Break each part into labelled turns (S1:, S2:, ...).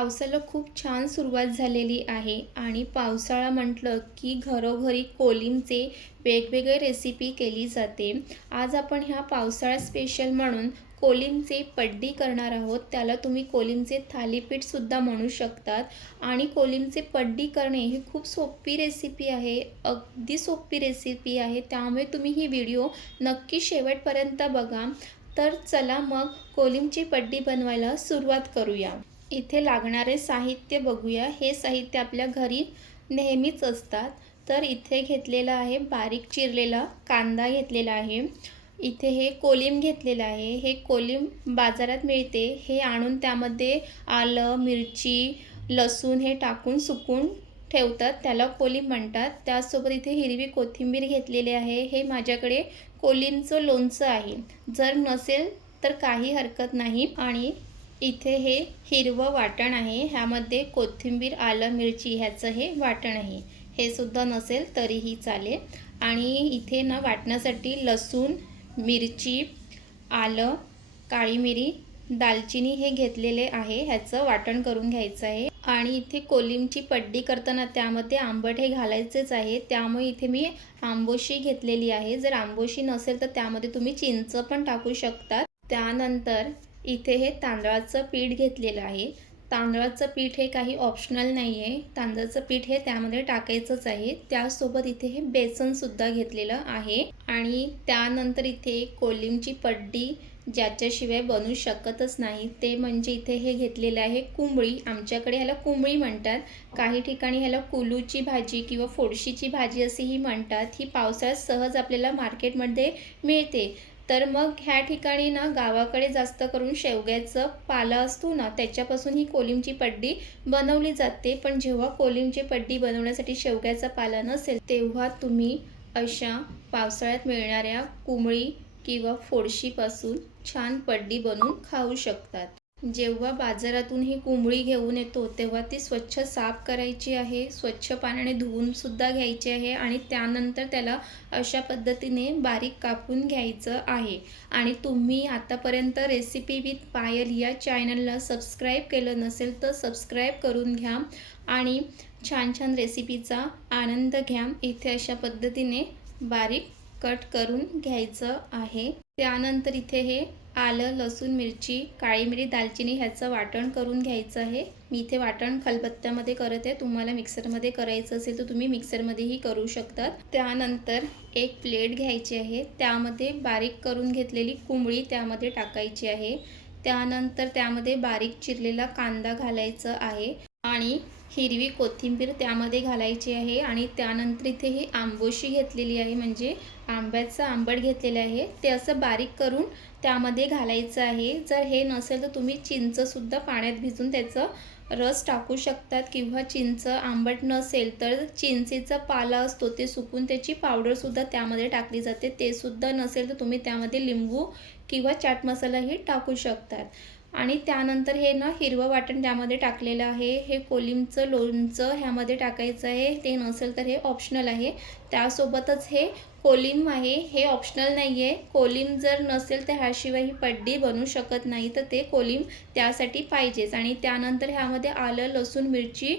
S1: पावसाला खूप छान सुरुवात झालेली आहे आणि पावसाळा म्हटलं की घरोघरी कोलिमचे वेगवेगळे रेसिपी केली जाते. आज आपण ह्या पावसाळा स्पेशल म्हणून कोलिमचे पड्डी करणार आहोत. त्याला तुम्ही कोलिमचे थालीपीठसुद्धा म्हणू शकतात. आणि कोलिमचे पड्डी करणे ही खूप सोपी रेसिपी आहे. अगदी सोपी रेसिपी आहे. त्यामुळे तुम्ही ही व्हिडिओ नक्की शेवटपर्यंत बघा. तर चला मग कोलिमची पड्डी बनवायला सुरुवात करूया. इथे लागणारे साहित्य बघूया. हे साहित्य आपल्या घरी नेहमीच असतात. तर इथे घेतलेलं आहे बारीक चिरलेला कांदा घेतलेला आहे. इथे हे कोलिम घेतलेलं आहे. हे कोलिम बाजारात मिळते. हे आणून त्यामध्ये आलं मिरची लसूण हे टाकून सुकून ठेवतात. त्याला कोलिम म्हणतात. त्याचसोबत इथे हिरवी कोथिंबीर घेतलेली आहे. हे माझ्याकडे कोलिमचं लोणचं आहे. जर नसेल तर काही हरकत नाही. आणि इथे हे हिरवं वाटण आहे. ह्यामध्ये कोथिंबीर आलं मिरची ह्याचं हे वाटण आहे. हे सुद्धा नसेल तरीही चालेल. आणि इथे ना वाटण्यासाठी लसूण मिरची आलं काळी मिरी दालचिनी हे घेतलेले आहे. ह्याचं वाटण करून घ्यायचं आहे. आणि इथे कोलिमची पड्डी करताना त्यामध्ये आंबट हे घालायचेच आहे. त्यामुळे इथे मी आंबोशी घेतलेली आहे. जर आंबोशी नसेल तर त्यामध्ये तुम्ही चिंच पण टाकू शकतात. त्यानंतर इथे हे तांदळाचं पीठ घेतलेलं आहे. तांदळाचं पीठ हे काही ऑप्शनल नाही आहे तांदळाचं पीठ हे त्यामध्ये टाकायचंच आहे. त्यासोबत इथे हे बेसनसुद्धा घेतलेलं आहे. आणि त्यानंतर इथे कोलिमची पड्डी ज्याच्याशिवाय बनू शकतच नाही. ते म्हणजे इथे हे घेतलेलं आहे कुंबळी. आमच्याकडे ह्याला कुंबळी म्हणतात. काही ठिकाणी ह्याला कुलूची भाजी किंवा फोडशीची भाजी असेही म्हणतात. ही पावसाळ्यात सहज आपल्याला मार्केटमध्ये मिळते. तर मग ह्या ठिकाणी ना गावाकडे जास्त करून शेवग्याचं पाला असतो ना त्याच्यापासून ही कोलिमची पड्डी बनवली जाते. पण जेव्हा कोलिमची पड्डी बनवण्यासाठी शेवग्याचा पाला नसेल तेव्हा तुम्ही अशा पावसाळ्यात मिळणाऱ्या कुंबळी किंवा फोडशीपासून छान पड्डी बनवून खाऊ शकतात. जेव्हा बाजारातून ही कोंबडी घेऊन येतो तेव्हा ती स्वच्छ साफ करायची आहे स्वच्छ पाण्याने धुवूनसुद्धा घ्यायची आहे आणि त्यानंतर त्याला अशा पद्धतीने बारीक कापून घ्यायचं आहे. आणि तुम्ही आतापर्यंत रेसिपी विथ पायल या चॅनलला सबस्क्राईब केलं नसेल तर सबस्क्राईब करून घ्या आणि छान छान रेसिपीचा आनंद घ्या. इथे अशा पद्धतीने बारीक कट करून घ्यायचं आहे. त्यानंतर इथे हे आलं लसूण मिरची काळी मिरी दालचिनी ह्याचं वाटण करून घ्यायचं आहे. मी इथे वाटण खलबत्त्यामध्ये करत आहे. तुम्हाला मिक्सरमध्ये करायचं असेल तर तुम्ही मिक्सरमध्येही करू शकतात. त्यानंतर एक प्लेट घ्यायची आहे. त्यामध्ये बारीक करून घेतलेली कुंबळी त्यामध्ये टाकायची आहे. त्यानंतर त्यामध्ये बारीक चिरलेला कांदा घालायचा आहे. आणि हिरवी कोथिंबीर त्यामध्ये घालायची आहे आणि त्यानंतर इथे ही आंबोशी घेतलेली आहे म्हणजे आंब्याचं आंबट घेतलेलं आहे. ते असं बारीक करून त्यामध्ये घालायचं आहे. जर हे नसेल तर तुम्ही चिंचसुद्धा पाण्यात भिजून त्याचं रस टाकू शकतात किंवा चिंच आंबट नसेल तर चिंचेचा पाला असतो ते सुकून त्याची पावडरसुद्धा त्यामध्ये टाकली जाते. ते सुद्धा नसेल तर तुम्ही त्यामध्ये लिंबू किंवा चाट मसालाही टाकू शकतात. आणि त्यानंतर हे ना हिरवं वाटण त्यामध्ये टाकलेलं आहे हे कोलिमचं लोणचं ह्यामध्ये टाकायचं आहे. ते नसेल तर हे ऑप्शनल आहे. त्यासोबतच हे कोलिम आहे हे ऑप्शनल नाही आहे कोलिम जर नसेल तर ह्याशिवाय ही पड्डी बनू शकत नाही. तर ते कोलिम त्यासाठी पाहिजेच. आणि त्यानंतर ह्यामध्ये आलं लसूण मिरची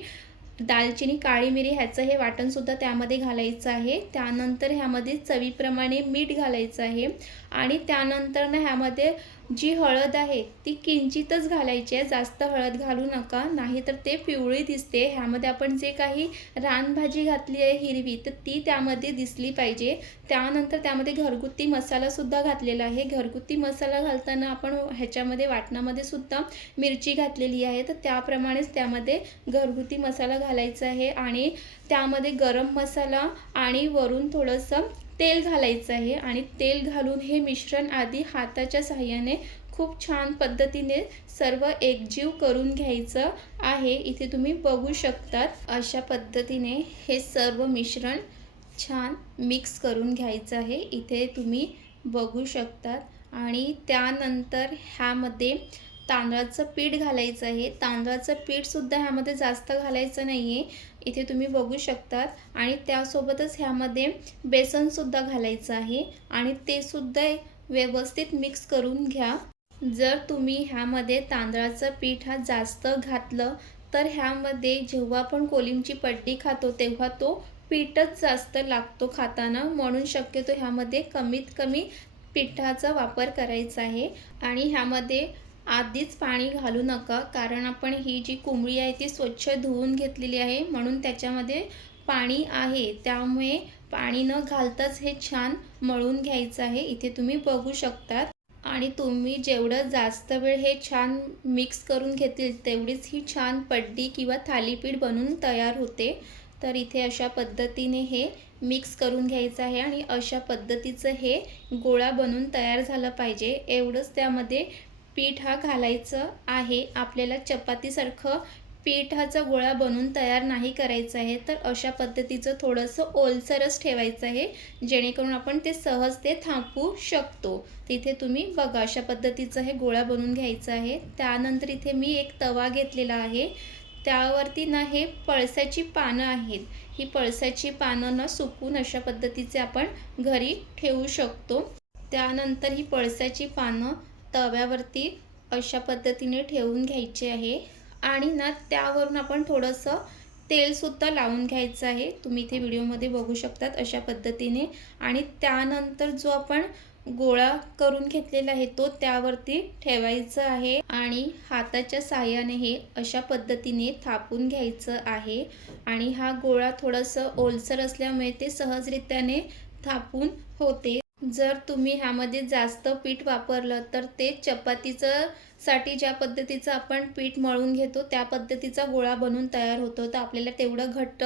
S1: दालचिनी काळी मिरी ह्याचं हे वाटणसुद्धा त्यामध्ये घालायचं आहे. त्यानंतर ह्यामध्ये चवीप्रमाणे मीठ घालायचं आहे. आणि त्यानंतर ना ह्यामध्ये जी हळद आहे ती किंचितच घालायची आहे. जास्त हळद घालू नका नाही तर ते पिवळी दिसते. ह्यामध्ये आपण जे काही रानभाजी घातली आहे हिरवी तर ती त्यामध्ये दिसली पाहिजे. त्यानंतर त्यामध्ये घरगुती मसालासुद्धा घातलेला आहे. घरगुती मसाला घालताना आपण ह्याच्यामध्ये वाटणामध्ये सुद्धा मिरची घातलेली आहे. तर त्याप्रमाणेच त्यामध्ये घरगुती मसाला घालायचा आहे. आणि त्यामध्ये गरम मसाला आणि वरून थोडंसं तेल घालायचं आहे आणि तेल घालून हे मिश्रण आधी हाताच्या साह्याने खूप छान पद्धतीने सर्व एकजीव करून घ्यायचं आहे. इथे तुम्ही बघू शकतात अशा पद्धतीने हे सर्व मिश्रण छान मिक्स करून घ्यायचं आहे. इथे तुम्ही बघू शकतात. आणि त्यानंतर ह्यामध्ये तांदळाचं पीठ घालायचं आहे. तांदळाचं पीठसुद्धा ह्यामध्ये जास्त घालायचं नाही आहे इथे तुम्ही बघू शकतात. आणि त्यासोबतच ह्यामध्ये बेसनसुद्धा घालायचं आहे. आणि ते सुद्धा व्यवस्थित मिक्स करून घ्या. जर तुम्ही ह्यामध्ये तांदळाचं पीठ हा जास्त घातलं तर ह्यामध्ये जेव्हा आपण कोलिमची पट्टी खातो तेव्हा तो पीठच जास्त लागतो खाताना. म्हणून शक्यतो ह्यामध्ये कमीत कमी पिठाचा वापर करायचा आहे. आणि ह्यामध्ये आधीच पाणी घालू नका कारण आपण ही जी कोंबडी आहे ती स्वच्छ धुवून घेतलेली आहे म्हणून त्याच्यामध्ये पाणी आहे. त्यामुळे पाणी न घालताच हे छान मळून घ्यायचं आहे. इथे तुम्ही बघू शकतात. आणि तुम्ही जेवढं जास्त वेळ हे छान मिक्स करून घेतील तेवढीच ही छान पड्डी किंवा थालीपीठ बनून तयार होते. तर इथे अशा पद्धतीने हे मिक्स करून घ्यायचं आहे आणि अशा पद्धतीचं हे गोळा बनून तयार झालं पाहिजे. एवढंच त्यामध्ये पीठ हा घालायचं आहे. आपल्याला चपातीसारखं पीठाचा गोळा बनवून तयार नाही करायचं आहे. तर अशा पद्धतीचं थोडंसं ओलसरच ठेवायचं आहे. जेणेकरून आपण ते सहज ते थांबवू शकतो. तिथे तुम्ही बघा अशा पद्धतीचं हे गोळा बनवून घ्यायचं आहे. त्यानंतर इथे मी एक तवा घेतलेला आहे. त्यावरती ना हे पळसाची पानं आहेत. ही पळसाची पानं ना सुकून अशा पद्धतीचे आपण घरी ठेवू शकतो. त्यानंतर ही पळसाची पानं तव्यावरती अशा पद्धतीने ठेवून घ्यायचे आहे. आणि ना त्यावरून आपण थोडंसं तेलसुद्धा लावून घ्यायचं आहे. तुम्ही इथे व्हिडिओमध्ये बघू शकतात अशा पद्धतीने. आणि त्यानंतर जो आपण गोळा करून घेतलेला आहे तो त्यावरती ठेवायचा आहे. आणि हाताच्या साह्याने हे अशा पद्धतीने थापून घ्यायचं आहे. आणि हा गोळा थोडंसं ओलसर असल्यामुळे ते सहजरित्याने थापून होते. जर तुम्ही ह्यामध्ये जास्त पीठ वापरलं तर ते चपातीचं साठी ज्या पद्धतीचं आपण पीठ मळून घेतो त्या पद्धतीचा गोळा बनून तयार होतो. तर आपल्याला तेवढं घट्ट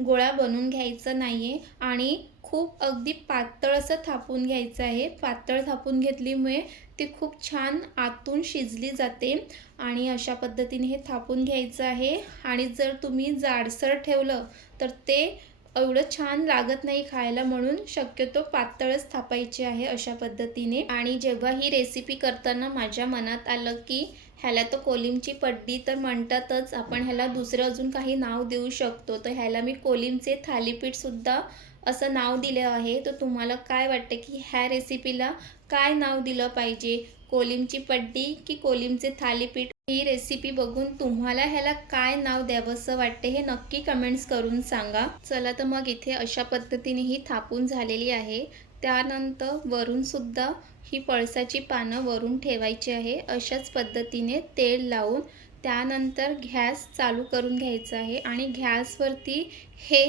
S1: गोळा बनवून घ्यायचं नाही आहे आणि खूप अगदी पातळ असं थापून घ्यायचं आहे. पातळ थापून घेतलीमुळे ती खूप छान आतून शिजली जाते. आणि अशा पद्धतीने हे थापून घ्यायचं आहे. आणि जर तुम्ही जाडसर ठेवलं तर ते एवढं छान लागत नाही खायला म्हणून शक्यतो पातळच थापायची आहे अशा पद्धतीने. आणि जेव्हा ही रेसिपी करताना माझ्या मनात आलं की ह्याला तर कोलिमची पड्डी तर म्हणतातच आपण ह्याला दुसरं अजून काही नाव देऊ शकतो. तर ह्याला मी कोलिमचे थालीपीठसुद्धा असं नाव दिलं आहे. तर तुम्हाला काय वाटतं की ह्या रेसिपीला काय नाव दिलं पाहिजे? कोलिमची पड्डी की कोलिमचे थालीपीठ? ही रेसिपी बघून तुम्हाला ह्याला काय नाव द्यावंसं वाटते हे नक्की कमेंट्स करून सांगा. चला तर मग इथे अशा पद्धतीने ही थापून झालेली आहे. त्यानंतर वरून सुद्धा ही पळसाची पानं वरून ठेवायची आहे. अशाच पद्धतीने तेल लावून त्यानंतर गॅस चालू करून घ्यायचा आहे आणि गॅसवरती हे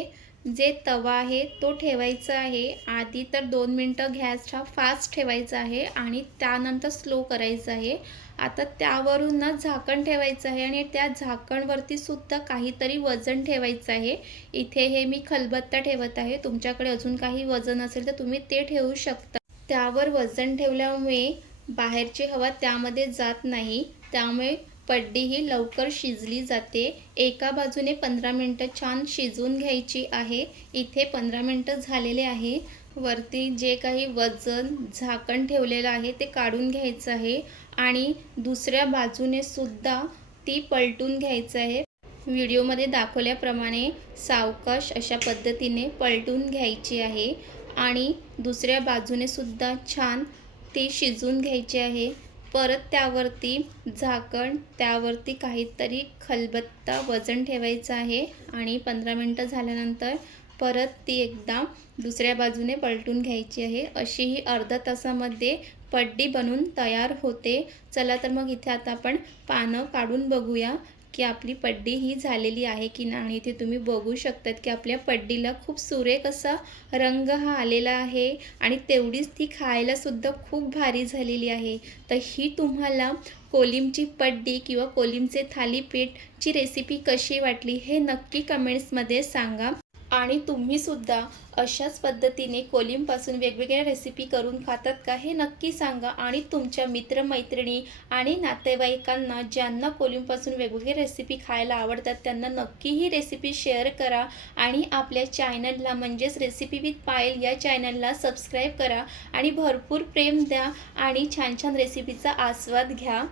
S1: जे तवा आहे तो ठेवायचा आहे. आधी तर दोन मिनटं गॅस हा फास्ट ठेवायचा आहे आणि त्यानंतर स्लो करायचं आहे. आता त्यावरून ना झाकण ठेवायचं आहे आणि त्या झाकणवरती सुद्धा काहीतरी वजन ठेवायचं आहे. इथे हे मी खलबत्ता ठेवत आहे. तुमच्याकडे अजून काही वजन असेल तर तुम्ही ते ठेवू शकता. त्यावर वजन ठेवल्यामुळे बाहेरची हवा त्यामध्ये जात नाही. त्यामुळे ही लवकर शिजली जाते. एका बाजूने पंधरा मिनटं छान शिजवून घ्यायची आहे. इथे पंधरा मिनटं झालेले आहे. वरती जे काही वजन झाकण ठेवलेलं आहे ते काढून घ्यायचं आहे. आणि दुसऱ्या बाजूने सुद्धा ती पलटून घ्यायचं आहे. व्हिडिओमध्ये दाखवल्याप्रमाणे सावकाश अशा पद्धतीने पलटून घ्यायची आहे. आणि दुसऱ्या बाजूने सुद्धा छान ती शिजून घ्यायची आहे. परत त्यावरती झाकण त्यावरती काहीतरी खलबत्ता वजन ठेवायचं आहे आणि पंधरा मिनटं झाल्यानंतर परत ती एकदा दुसऱ्या बाजूने पलटून घ्यायची आहे. अशी ही अर्धा तासामध्ये पड्डी बनून तयार होते. चला तर मग इथे आता आपण पानं काढून बघूया. की आपली पड्डी ही झालेली आहे की नाही आणि इथे तुम्ही बघू शकतात की आपल्या पड्डीला खूप सुरेख असा रंग हा आलेला आहे आणि तेवढीच ती खायला सुद्धा खूप भारी झालेली आहे. तर ही तुम्हाला कोलिमची पड्डी किंवा कोलिमचे थालीपीठची रेसिपी कशी वाटली हे नक्की कमेंट्समध्ये सांगा. आणि तुम्हीसुद्धा अशाच पद्धतीने कोलिमपासून वेगवेगळ्या रेसिपी करून खातात का हे नक्की सांगा. आणि तुमच्या मित्रमैत्रिणी आणि नातेवाईकांना ज्यांना कोलिमपासून वेगवेगळ्या रेसिपी खायला आवडतात त्यांना नक्की ही रेसिपी शेअर करा. आणि आपल्या चॅनलला म्हणजेच रेसिपी विथ पायल या चॅनलला सबस्क्राईब करा. आणि भरपूर प्रेम द्या आणि छान छान रेसिपीचा आस्वाद घ्या.